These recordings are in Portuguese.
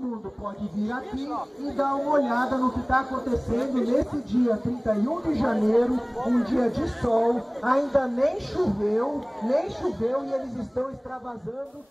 mundo pode vir aqui e dar uma olhada no que está acontecendo nesse dia 31 de janeiro, um dia de sol, ainda nem choveu e eles estão extravasando.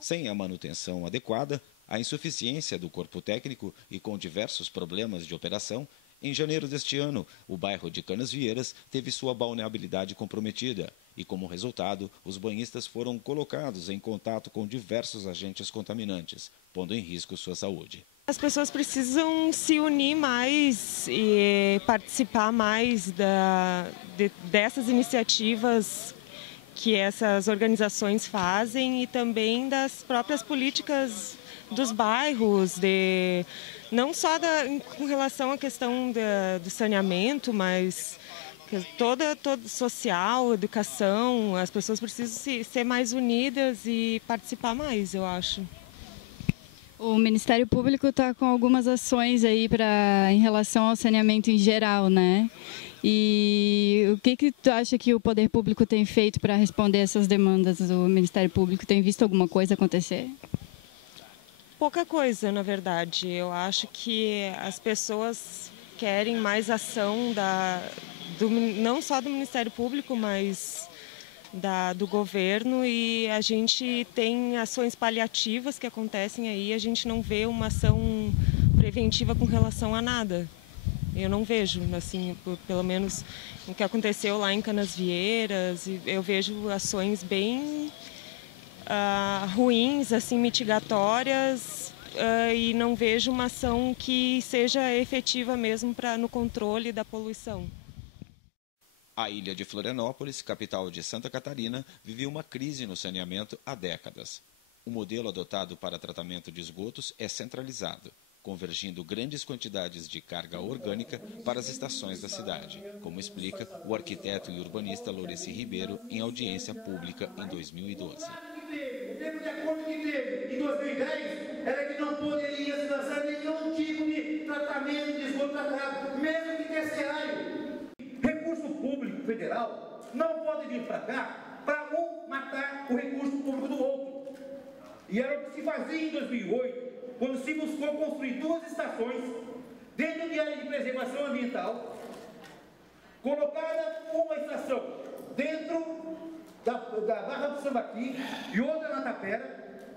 Sem a manutenção adequada, a insuficiência do corpo técnico e com diversos problemas de operação, em janeiro deste ano, o bairro de Canasvieiras teve sua balneabilidade comprometida e, como resultado, os banhistas foram colocados em contato com diversos agentes contaminantes, pondo em risco sua saúde. As pessoas precisam se unir mais e participar mais dessas iniciativas que essas organizações fazem e também das próprias políticas dos bairros, não só com relação à questão do saneamento, mas toda social, educação. As pessoas precisam ser mais unidas e participar mais, eu acho. O Ministério Público está com algumas ações aí em relação ao saneamento em geral, né? E o que tu acha que o Poder Público tem feito para responder essas demandas do Ministério Público? Tem visto alguma coisa acontecer? Pouca coisa, na verdade. Eu acho que as pessoas querem mais ação não só do Ministério Público, mas do governo, e a gente tem ações paliativas que acontecem aí, a gente não vê uma ação preventiva com relação a nada. Eu não vejo, assim, pelo menos o que aconteceu lá em Canasvieiras, eu vejo ações bem ruins, assim, mitigatórias, e não vejo uma ação que seja efetiva mesmo no controle da poluição. A ilha de Florianópolis, capital de Santa Catarina, vivia uma crise no saneamento há décadas. O modelo adotado para tratamento de esgotos é centralizado, convergindo grandes quantidades de carga orgânica para as estações da cidade, como explica o arquiteto e urbanista Laureci Ribeiro em audiência pública em 2012. O termo de acordo que teve em 2010 era que não poderia se lançar nenhum tipo de tratamento de esgoto tratado, mesmo que terciário. Recurso público federal não pode vir para cá para um matar o recurso público do outro. E era o que se fazia em 2008, quando se buscou construir 2 estações dentro de área de preservação ambiental, colocada uma estação dentro da Barra do Sambaqui e outra na Tapera,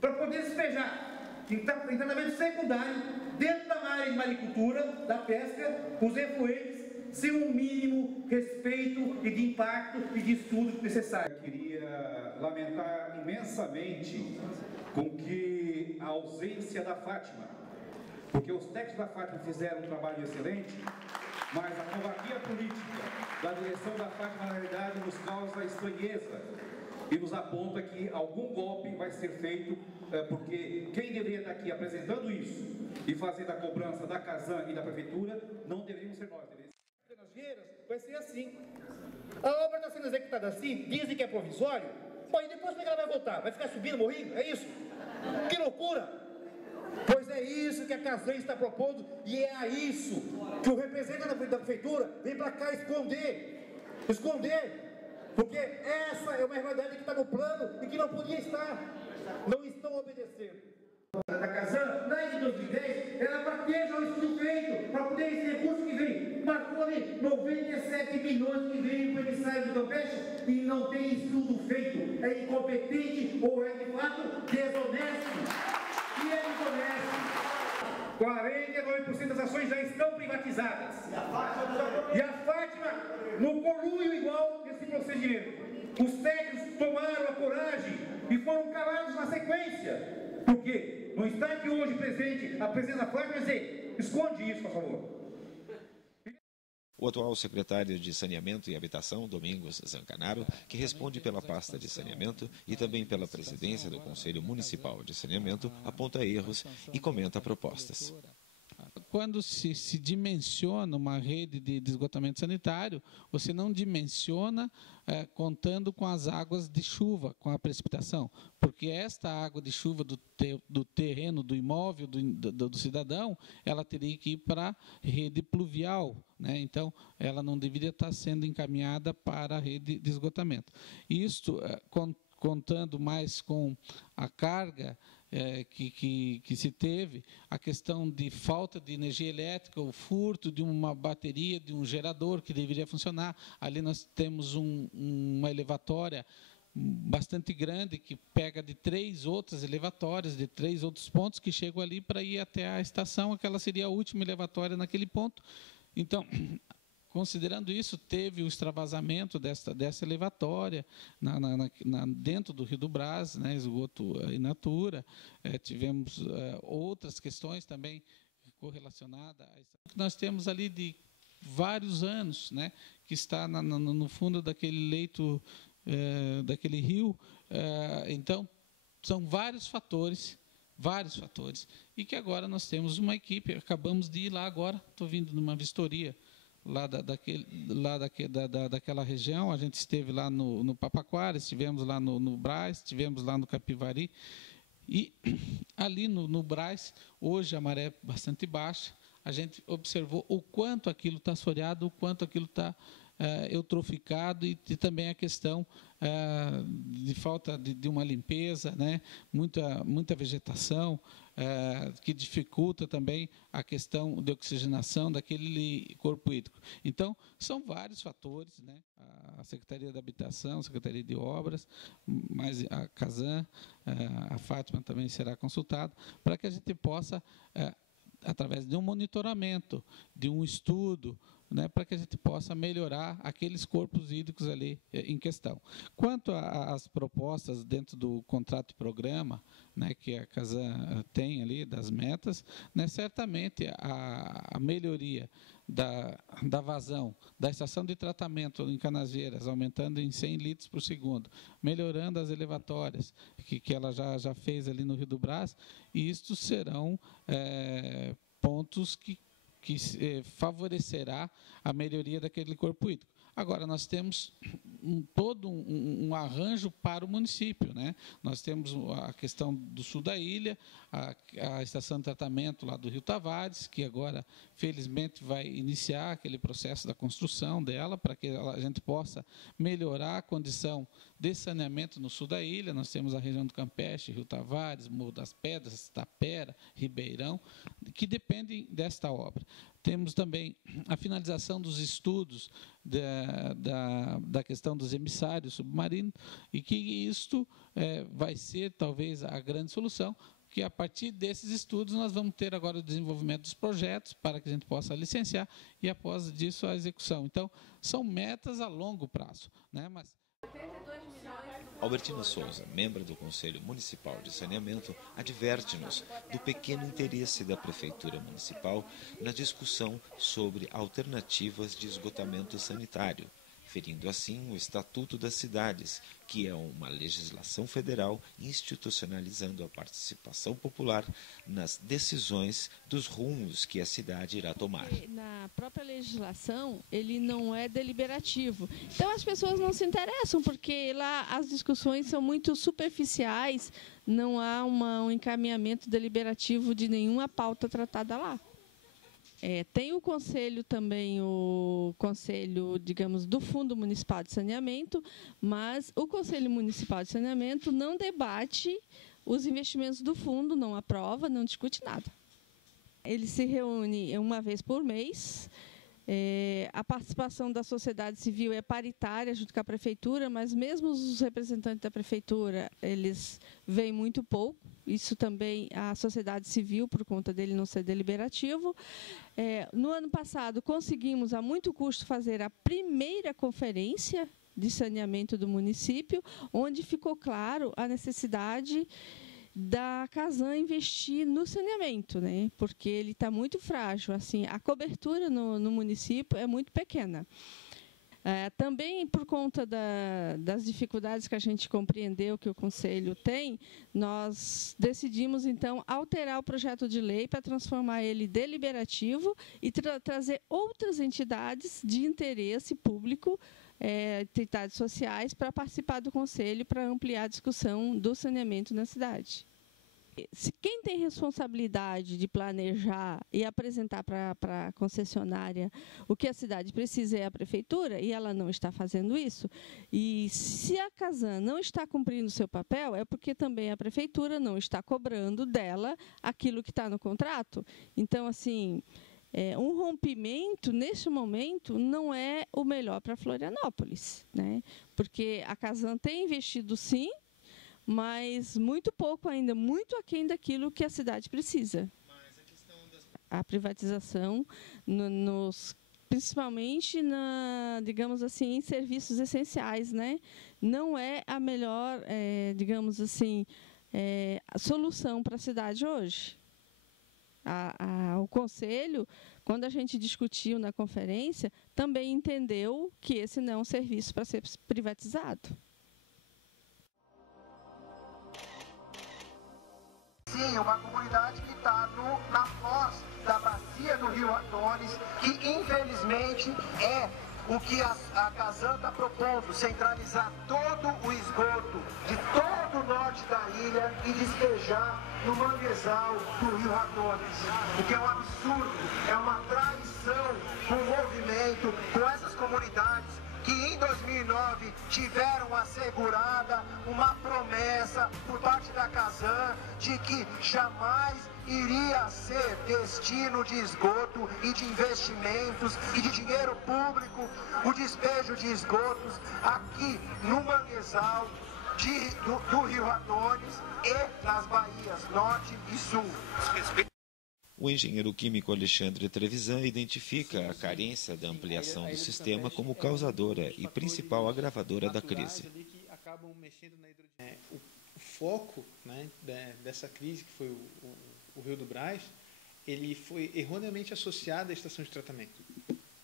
para poder despejar em tratamento secundário dentro da área de maricultura, da pesca, os efluentes, sem um mínimo respeito e de impacto e de estudo necessário. Eu queria lamentar imensamente com que a ausência da Fátima, porque os técnicos da Fátima fizeram um trabalho excelente, mas a covardia política da direção da Fátima, na realidade, nos causa estranheza e nos aponta que algum golpe vai ser feito, porque quem deveria estar aqui apresentando isso e fazendo a cobrança da Casan e da Prefeitura não deveríamos ser nós. Vai ser assim. A obra está sendo executada assim, dizem que é provisório, e depois como é que ela vai voltar? Vai ficar subindo morrinho? É isso? Que loucura! Pois é isso que a Casan está propondo, e é isso que o representante da prefeitura vem para cá esconder, porque essa é uma realidade que está no plano e que não podia estar, não estão obedecendo. Da Casan, lá em 2010, era para ter já o estudo feito, para poder esse recurso que vem, marcou ali 97 milhões que vem para o emissário do Campeche e não tem estudo feito, é incompetente ou é de fato desonesto. E é desonesto. 49% das ações já estão privatizadas. E a Fátima, no conluio igual desse procedimento. Os técnicos tomaram a coragem e foram calados na sequência. Por quê? Não está aqui hoje presente a presença da Fátima, dizer, esconde isso, por favor. O atual secretário de Saneamento e Habitação, Domingos Zancanaro, que responde pela pasta de saneamento e também pela presidência do Conselho Municipal de Saneamento, aponta erros e comenta propostas. Quando se dimensiona uma rede de esgotamento sanitário, você não dimensiona contando com as águas de chuva, com a precipitação, porque esta água de chuva do terreno, do imóvel, do cidadão, ela teria que ir para a rede pluvial, né? Então, ela não deveria estar sendo encaminhada para a rede de esgotamento. Isto, contando mais com a carga que se teve, a questão de falta de energia elétrica, o furto de uma bateria, de um gerador que deveria funcionar. Ali nós temos uma elevatória bastante grande, que pega de 3 outras elevatórias, de 3 outros pontos, que chegam ali para ir até a estação. Aquela seria a última elevatória naquele ponto. Então, considerando isso, teve o extravasamento dessa elevatória dentro do Rio do Brás, né, esgoto in natura. Tivemos outras questões também correlacionadas. Nós temos ali de vários anos, né, que está no fundo daquele leito, daquele rio. Então, são vários fatores, e que agora nós temos uma equipe. Acabamos de ir lá agora, estou vindo numa vistoria daquela região. A gente esteve lá no Papaquara, estivemos lá no Brás, estivemos lá no Capivari, e ali no Brás, hoje a maré é bastante baixa. A gente observou o quanto aquilo está assoreado, o quanto aquilo está eutroficado, e também a questão de falta de uma limpeza, né? Muita vegetação, que dificulta também a questão de oxigenação daquele corpo hídrico. Então, são vários fatores, né? A Secretaria da Habitação, a Secretaria de Obras, mais a Casan, a Fátima também será consultada, para que a gente possa, através de um monitoramento, de um estudo, né, para que a gente possa melhorar aqueles corpos hídricos ali em questão. Quanto às propostas dentro do contrato e programa, né, que a Casan tem ali, das metas, né, certamente a melhoria da vazão da estação de tratamento em Canasvieiras, aumentando em 100 litros por segundo, melhorando as elevatórias, que ela já fez ali no Rio do Brás, e isto serão pontos que favorecerá a melhoria daquele corpo hídrico. Agora, nós temos todo um arranjo para o município, né? Nós temos a questão do sul da ilha, a estação de tratamento lá do Rio Tavares, que agora, felizmente, vai iniciar aquele processo da construção dela, para que a gente possa melhorar a condição de saneamento no sul da ilha. Nós temos a região do Campeche, Rio Tavares, Morro das Pedras, Tapera, Ribeirão, que dependem desta obra. Temos também a finalização dos estudos da questão dos emissários submarinos, e que isto vai ser, talvez, a grande solução, que a partir desses estudos nós vamos ter agora o desenvolvimento dos projetos, para que a gente possa licenciar, e após disso a execução. Então, são metas a longo prazo, né? Mas Albertina Souza, membro do Conselho Municipal de Saneamento, adverte-nos do pequeno interesse da Prefeitura Municipal na discussão sobre alternativas de esgotamento sanitário, ferindo assim o Estatuto das Cidades, que é uma legislação federal institucionalizando a participação popular nas decisões dos rumos que a cidade irá tomar. Na própria legislação, ele não é deliberativo. Então, as pessoas não se interessam, porque lá as discussões são muito superficiais, não há um encaminhamento deliberativo de nenhuma pauta tratada lá. Tem o conselho também, o conselho, digamos, do Fundo Municipal de Saneamento, mas o Conselho Municipal de Saneamento não debate os investimentos do fundo, não aprova, não discute nada. Ele se reúne uma vez por mês. A participação da sociedade civil é paritária junto com a prefeitura, mas mesmo os representantes da prefeitura, eles vêm muito pouco. Isso também a sociedade civil, por conta dele não ser deliberativo. No ano passado, conseguimos, a muito custo, fazer a primeira conferência de saneamento do município, onde ficou claro a necessidade da Casan investir no saneamento, né? Porque ele está muito frágil. Assim, a cobertura no município é muito pequena. Também por conta das dificuldades que a gente compreendeu que o Conselho tem, nós decidimos, então, alterar o projeto de lei para transformar ele deliberativo e trazer outras entidades de interesse público, entidades sociais, para participar do Conselho, para ampliar a discussão do saneamento na cidade. Quem tem responsabilidade de planejar e apresentar para a concessionária o que a cidade precisa é a prefeitura, e ela não está fazendo isso. E se a Casan não está cumprindo o seu papel, é porque também a prefeitura não está cobrando dela aquilo que está no contrato. Então, assim, um rompimento, neste momento, não é o melhor para Florianópolis, né? Porque a Casan tem investido, sim, mas muito pouco ainda, muito aquém daquilo que a cidade precisa. A privatização, principalmente, digamos assim, em serviços essenciais, né? Não é a melhor, digamos assim, a solução para a cidade hoje. O Conselho, quando a gente discutiu na conferência, também entendeu que esse não é um serviço para ser privatizado. Sim, uma comunidade que está na foz da bacia do Rio Adonis, que infelizmente é o que a Casan está propondo, centralizar todo o esgoto de todo o norte da ilha e despejar no manguezal do Rio Adonis. O que é um absurdo, é uma traição com o movimento, com essas comunidades que em 2009 tiveram assegurada uma promessa por parte da Casan de que jamais iria ser destino de esgoto e de investimentos e de dinheiro público o despejo de esgotos aqui no manguezal do Rio Adonis e nas baías Norte e Sul. O engenheiro químico Alexandre Trevisan identifica a carência da ampliação do sistema como causadora e principal agravadora da crise. O foco, né, dessa crise, que foi o Rio do Brás, ele foi erroneamente associado à estação de tratamento.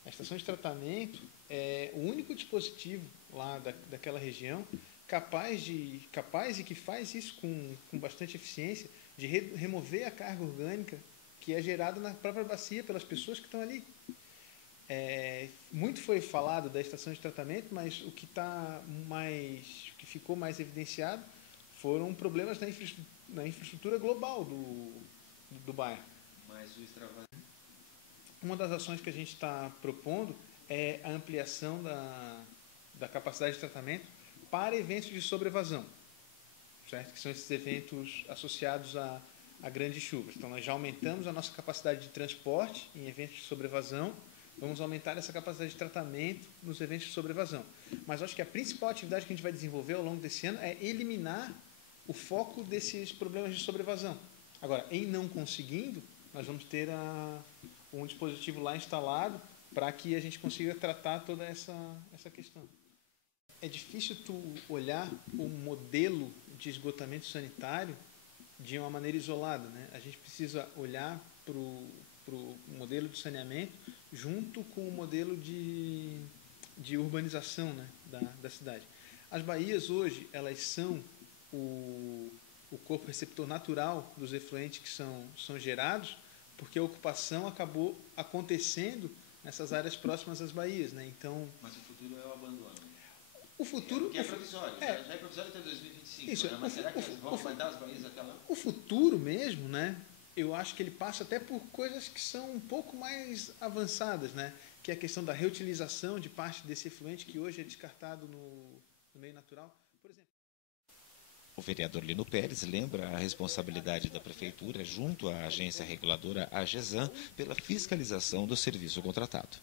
A estação de tratamento é o único dispositivo lá daquela região capaz e que faz isso com bastante eficiência, de remover a carga orgânica que é gerada na própria bacia pelas pessoas que estão ali. Muito foi falado da estação de tratamento, mas o que ficou mais evidenciado foram problemas na infraestrutura global do bairro. Uma das ações que a gente está propondo é a ampliação da capacidade de tratamento para eventos de sobrevasão, certo? Que são esses eventos associados a grandes chuvas. Então, nós já aumentamos a nossa capacidade de transporte em eventos de sobrevasão, vamos aumentar essa capacidade de tratamento nos eventos de sobrevasão. Mas acho que a principal atividade que a gente vai desenvolver ao longo desse ano é eliminar o foco desses problemas de sobrevasão. Agora, em não conseguindo, nós vamos ter um dispositivo lá instalado para que a gente consiga tratar toda essa questão. É difícil tu olhar o modelo de esgotamento sanitário de uma maneira isolada, né? A gente precisa olhar para o modelo de saneamento junto com o modelo de urbanização, né, da cidade. As baías hoje, elas são o corpo receptor natural dos efluentes que são gerados, porque a ocupação acabou acontecendo nessas áreas próximas às baías, né? Então, mas o futuro é o abandono. O futuro... Que é provisório. Já é provisório até 2025. Isso, né? Mas será que vão aguentar as baías até lá? O futuro mesmo, né? Eu acho que ele passa até por coisas que são um pouco mais avançadas, né? Que é a questão da reutilização de parte desse efluente que hoje é descartado no meio natural. Por exemplo. O vereador Lino Pérez lembra a responsabilidade da Prefeitura junto à agência reguladora AGESAN pela fiscalização do serviço contratado.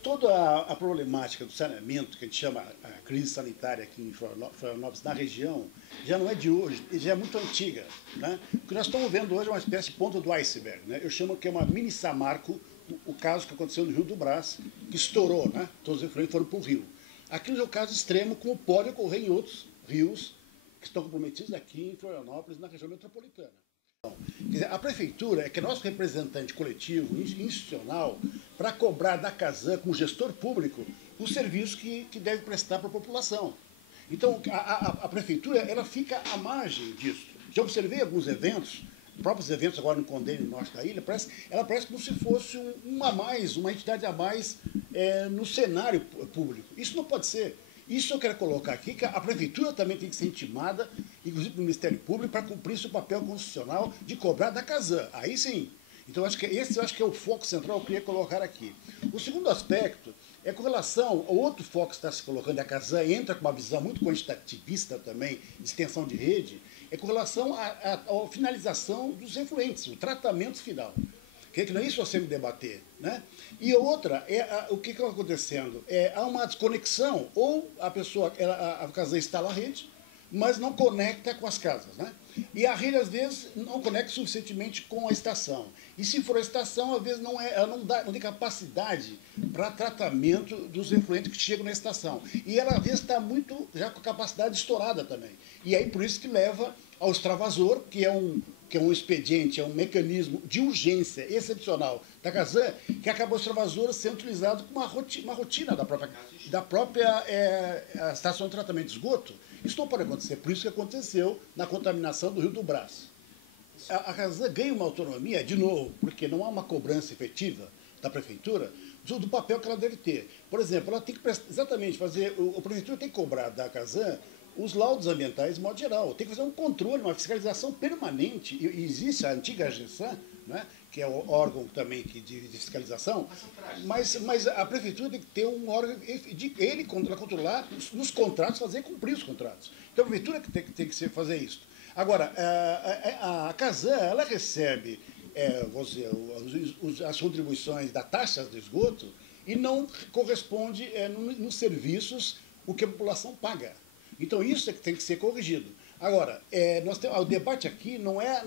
Toda a problemática do saneamento, que a gente chama a crise sanitária aqui em Florianópolis, na região, já não é de hoje, já é muito antiga, né? O que nós estamos vendo hoje é uma espécie de ponta do iceberg, né? Eu chamo que é uma mini Samarco, o caso que aconteceu no Rio do Brás, que estourou, né? Todos os efluentes foram para o rio. Aquilo é um caso extremo, como pode ocorrer em outros rios que estão comprometidos aqui em Florianópolis, na região metropolitana. Quer dizer, a Prefeitura é que é nosso representante coletivo, institucional, para cobrar da Casan, como gestor público, o serviço que deve prestar para a população. Então, a Prefeitura ela fica à margem disso. Já observei alguns eventos, próprios eventos agora no Condomínio Norte da ilha, ela parece como se fosse uma entidade a mais no cenário público. Isso não pode ser. Isso eu quero colocar aqui, que a Prefeitura também tem que ser intimada, inclusive do Ministério Público, para cumprir seu papel constitucional de cobrar da Casan. Aí sim. Então, esse eu acho que é o foco central que eu queria colocar aqui. O segundo aspecto é com relação ao outro foco que está se colocando, a Casan entra com uma visão muito quantitativista também, de extensão de rede, é com relação à finalização dos efluentes, o tratamento final. Que não é isso que nós temos que debater. Né? E outra, o que está acontecendo? Há uma desconexão, ou a pessoa, a Casan instala a rede, mas não conecta com as casas. Né? E a rede, às vezes, não conecta suficientemente com a estação. E se for a estação, às vezes, ela não tem capacidade para tratamento dos efluentes que chegam na estação. E ela, às vezes, está muito já com a capacidade estourada também. E aí, por isso que leva ao extravasor, que é um expediente, é um mecanismo de urgência excepcional da Casan, que acaba o extravasor sendo utilizado como uma rotina da própria estação de tratamento de esgoto. Isso não pode acontecer, por isso que aconteceu na contaminação do Rio do Brás. A Casan ganha uma autonomia, de novo, porque não há uma cobrança efetiva da Prefeitura do papel que ela deve ter. Por exemplo, ela tem que exatamente fazer, a Prefeitura tem que cobrar da Casan os laudos ambientais de modo geral. Tem que fazer um controle, uma fiscalização permanente. E existe a antiga AGESAN, né, que é o órgão também de fiscalização, mas a Prefeitura tem que ter um órgão de ele controlar nos contratos, fazer cumprir os contratos. Então a Prefeitura tem que fazer isso. Agora, a Casan, ela recebe as contribuições da taxa de esgoto e não corresponde nos serviços o que a população paga. Então, isso é que tem que ser corrigido. Agora, o debate aqui não é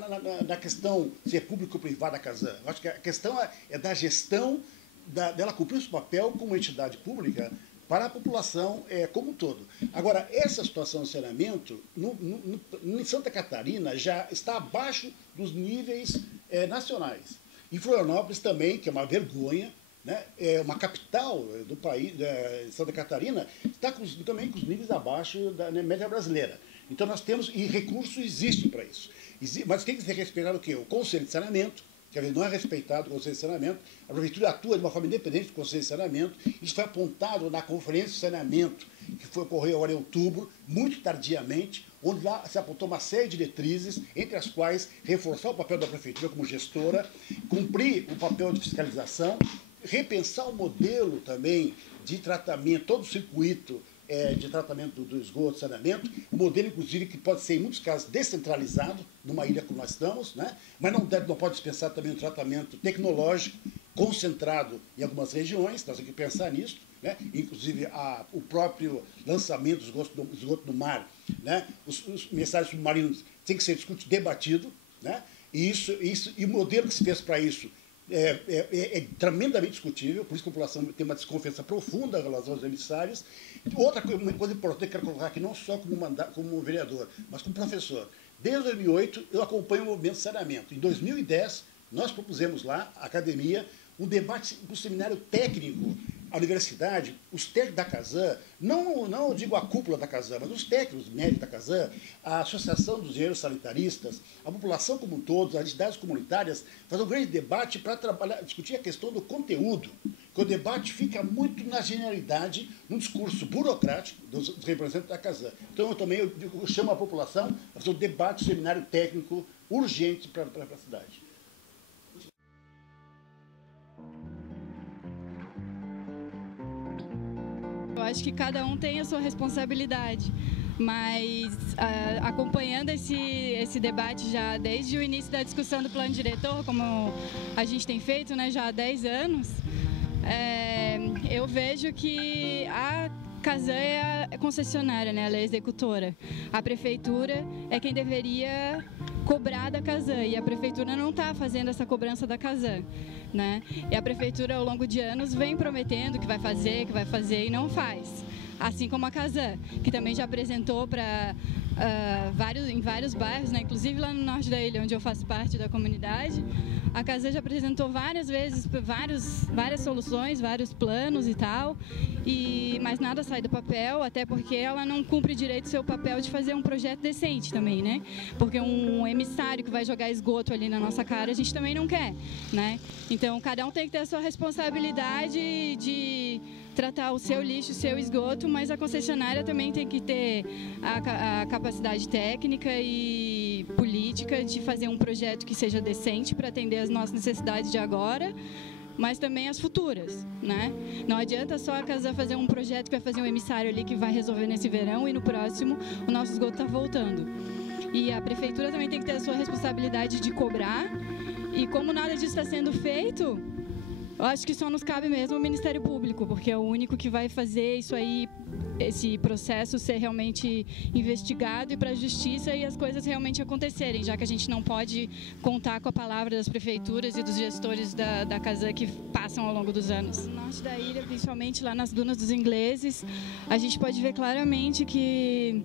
na questão se é público ou privado a Casan. Eu acho que a questão é da gestão, dela cumprir o seu papel como entidade pública para a população como um todo. Agora, essa situação de saneamento, em Santa Catarina, já está abaixo dos níveis nacionais. Em Florianópolis também, que é uma vergonha, né? É uma capital do país, Santa Catarina, está também com os níveis abaixo da média brasileira. Então nós temos, e recursos existem para isso. Mas tem que ser respeitado o quê? O Conselho de Saneamento, que às vezes não é respeitado o Conselho de Saneamento, a Prefeitura atua de uma forma independente do Conselho de Saneamento, isso foi apontado na Conferência de Saneamento, que ocorreu agora em outubro, muito tardiamente, onde lá se apontou uma série de diretrizes, entre as quais reforçar o papel da Prefeitura como gestora, cumprir o papel de fiscalização, repensar o modelo também de tratamento, todo o circuito de tratamento do esgoto, saneamento, um modelo, inclusive, que pode ser, em muitos casos, descentralizado, numa ilha como nós estamos, né? Mas não pode dispensar também um tratamento tecnológico, concentrado em algumas regiões, nós temos que pensar nisso, né? Inclusive o próprio lançamento do esgoto do mar, né? Os mensagens submarinos tem que ser discutido, debatido, né? E o modelo que se fez para isso é tremendamente discutível, por isso que a população tem uma desconfiança profunda em relação aos emissários. Outra coisa importante que eu quero colocar aqui, não só como vereador, mas como professor. Desde 2008, eu acompanho o movimento de saneamento. Em 2010, nós propusemos lá, a academia, um debate, um seminário técnico. A universidade, os técnicos da Casan, não digo a cúpula da Casan, mas os técnicos médicos da Casan, a Associação dos Engenheiros Sanitaristas, a população como um todo, as entidades comunitárias, fazer um grande debate para discutir a questão do conteúdo, que o debate fica muito na genialidade, num discurso burocrático dos representantes da Casan. Então, eu chamo a população a fazer um debate, um seminário técnico urgente para a cidade. Eu acho que cada um tem a sua responsabilidade, mas acompanhando esse debate já desde o início da discussão do plano diretor, como a gente tem feito, né, já há 10 anos, eu vejo que a Casan é a concessionária, né, ela é a executora. A prefeitura é quem deveria cobrar da Casan, e a prefeitura não está fazendo essa cobrança da Casan, né? E a prefeitura, ao longo de anos, vem prometendo que vai fazer e não faz. Assim como a Casan, que também já apresentou para em vários bairros, né? Inclusive lá no norte da ilha, onde eu faço parte da comunidade, a Casan já apresentou várias vezes várias soluções, vários planos e tal, mas nada sai do papel, até porque ela não cumpre direito o seu papel de fazer um projeto decente também, né? Porque um emissário que vai jogar esgoto ali na nossa cara, a gente também não quer, né? Então, cada um tem que ter a sua responsabilidade de tratar o seu lixo, o seu esgoto, mas a concessionária também tem que ter a capacidade técnica e política de fazer um projeto que seja decente para atender as nossas necessidades de agora, mas também as futuras, né? Não adianta só a Casan fazer um projeto que vai fazer um emissário ali que vai resolver nesse verão e no próximo o nosso esgoto está voltando. E a prefeitura também tem que ter a sua responsabilidade de cobrar, e como nada disso está sendo feito, eu acho que só nos cabe mesmo o Ministério Público, porque é o único que vai fazer isso aí, esse processo ser realmente investigado e para a justiça e as coisas realmente acontecerem, já que a gente não pode contar com a palavra das prefeituras e dos gestores da Casan que passam ao longo dos anos. No norte da ilha, principalmente lá nas dunas dos ingleses, a gente pode ver claramente que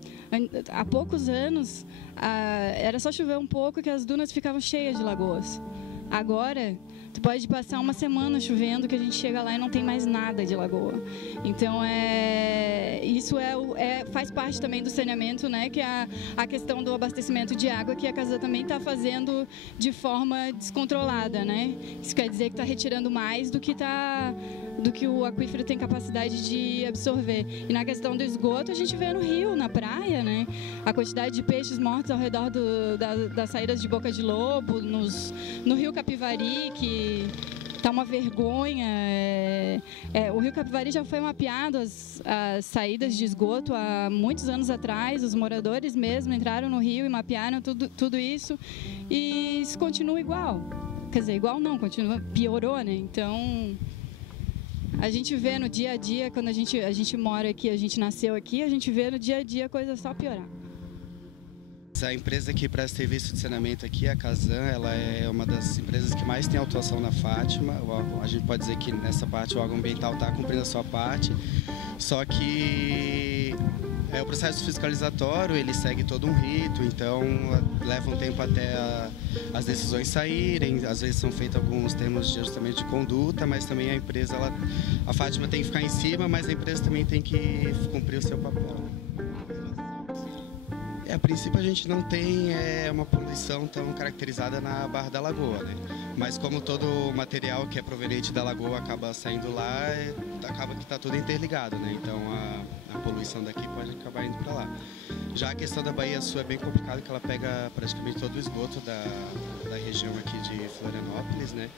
há poucos anos era só chover um pouco que as dunas ficavam cheias de lagoas. Agora, tu pode passar uma semana chovendo que a gente chega lá e não tem mais nada de lagoa. Então, isso faz parte também do saneamento, né? Que é a questão do abastecimento de água, que a Casan também está fazendo de forma descontrolada, né? Isso quer dizer que está retirando mais do que o aquífero tem capacidade de absorver. E na questão do esgoto, a gente vê no rio, na praia, né? A quantidade de peixes mortos ao redor das saídas de Boca de Lobo, no rio Capivari, que tá uma vergonha. O rio Capivari já foi mapeado, as saídas de esgoto há muitos anos atrás, os moradores mesmo entraram no rio e mapearam tudo isso, e isso continua igual. Quer dizer, igual não, piorou, né? Então, a gente vê no dia a dia, quando a gente mora aqui, a gente nasceu aqui, a gente vê no dia a dia a coisa só piorar. A empresa que presta serviço de saneamento aqui, a Casan, ela é uma das empresas que mais tem atuação na Fátima. A gente pode dizer que nessa parte o órgão ambiental está cumprindo a sua parte, só que o processo fiscalizatório ele segue todo um rito, então leva um tempo até as decisões saírem, às vezes são feitos alguns termos de ajustamento de conduta, mas também a empresa, a Fátima tem que ficar em cima, mas a empresa também tem que cumprir o seu papel. A princípio a gente não tem uma poluição tão caracterizada na Barra da Lagoa, né? Mas como todo o material que é proveniente da lagoa acaba saindo lá, acaba que está tudo interligado, né? Então a poluição daqui pode acabar indo para lá. Já a questão da Baía Sul é bem complicada, que ela pega praticamente todo o esgoto da região aqui de Florianópolis, né?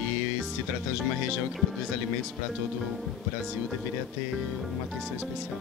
E se tratando de uma região que produz alimentos para todo o Brasil, deveria ter uma atenção especial.